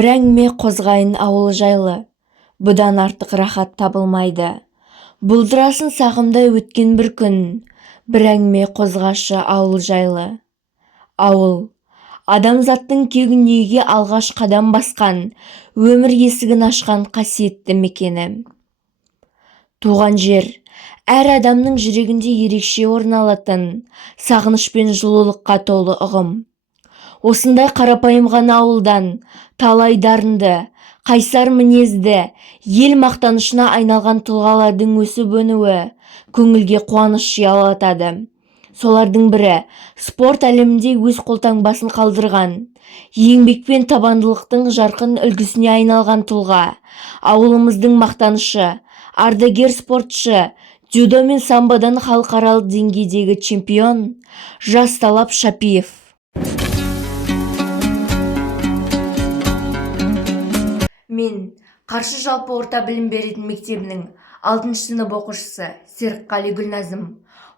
Бір әңгіме қозғайын ауыл жайлы, бұдан артық рахат табылмайды. Бұлдырасын сағымдай өткен бір күн, бір әңгіме қозғашы ауыл жайлы. Ауыл, адамзаттың кең-дүниеге алғаш қадам басқан, өмір есігін ашқан қасиетті мекені. Туған жер, әр адамның жүрегінде ерекше орын алатын, сағыныш пен жылулыққа толы ұғым. Осындай қарапайым ғана ауылдан талай дарынды, қайсар мінезді, ел мақтанышына айналған тұлғалардың өсіп-өнуі көңілге қуаныш ұялатады. Солардың бірі спорт әлемінде өз қолтаңбасын қалдырған, еңбек пен табандылықтың жарқын үлгісіне айналған тұлға, ауылымыздың мақтанышы, ардагер спортшы, дзюдо мен самбодан халықаралық деңгейдегі чемпион Жасталап Шапиев. Мен Қаршы жалпы орта білім беретін мектебінің 6 сынып оқушысы Серікқали Гүлназым.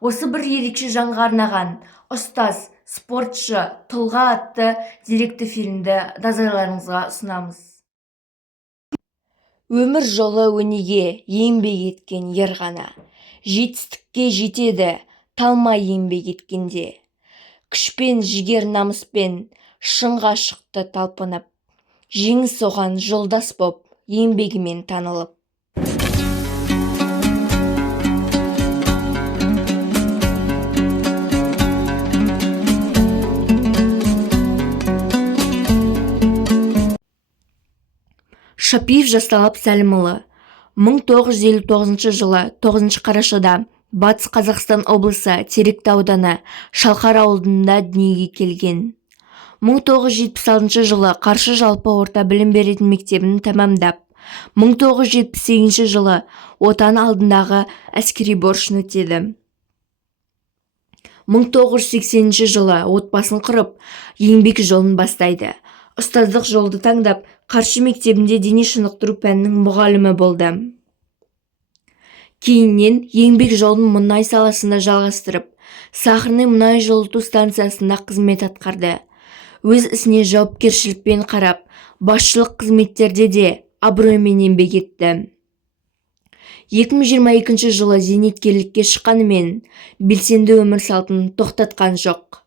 Осы бір ерекше жанға арнаған ұстаз, спортшы, тұлға атты деректі фильмді назарларыңызға ұсынамыз. Өмір жолы өнеге еңбек еткен ер ғана, жетістікке жетеді талмай еңбек еткенде. Күшпен, жігер, намыспен шыңға шықты талпынып, жеңіс оған жолдас боп, еңбегімен танылып. Шапиев Жасталап Сәлімұлы 1959 жылы 9 қарашада Батыс Қазақстан облысы Теректі ауданы Шалқар ауылында дүниеге келген. 1976 жылы Қаршы жалпы орта білім беретін мектебін тәмамдап, 1978 жылы отан алдындағы әскери борышын өтеді. 1980 жылы отбасын құрып, еңбек жолын бастайды. Ұстаздық жолды таңдап, Қаршы мектебінде дене шынықтыру пәнінің мұғалімі болды. Кейіннен еңбек жолын мұнай саласында жалғастырып, Сахарный мұнай жылыту станциясында қызмет атқарды. Өз ісіне жауапкершілікпен қарап, басшылық қызметтерде де абыроймен еңбек етті. 2022 жылы зейнеткерлікке шыққанымен белсенді өмір салтын тоқтатқан жоқ.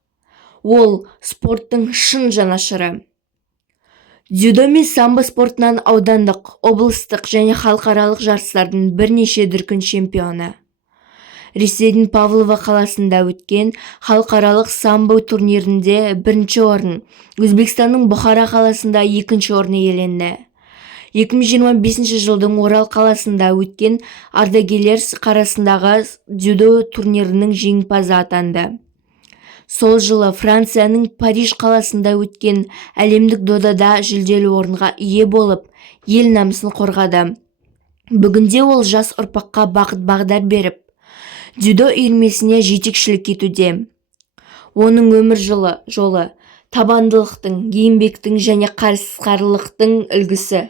Ол спорттың шын жанашыры. Дзюдо мен самбо спортынан аудандық, облыстық және халықаралық жарыстардың бірнеше дүркін чемпионы. Ресейдің Павлово қаласында өткен халықаралық самбо турнирінде 1-ші орын, Өзбекстанның Бұхара қаласында 2-ші орын иеленді. 2025 жылдың Орал қаласында өткен ардагерлер арасындағы дзюдо турнирінің жеңімпазы атанды. Сол жылы Францияның Париж қаласында өткен әлемдік додада жүлделі орынға ие болып, ел намысын қорғады. Бүгінде ол жас ұрпаққа бағыт-бағдар беріп, дзюдо үйірмесіне жетекшілік етуде. Оның өмір жолы табандылықтың, еңбектің және қайсарлықтың үлгісі.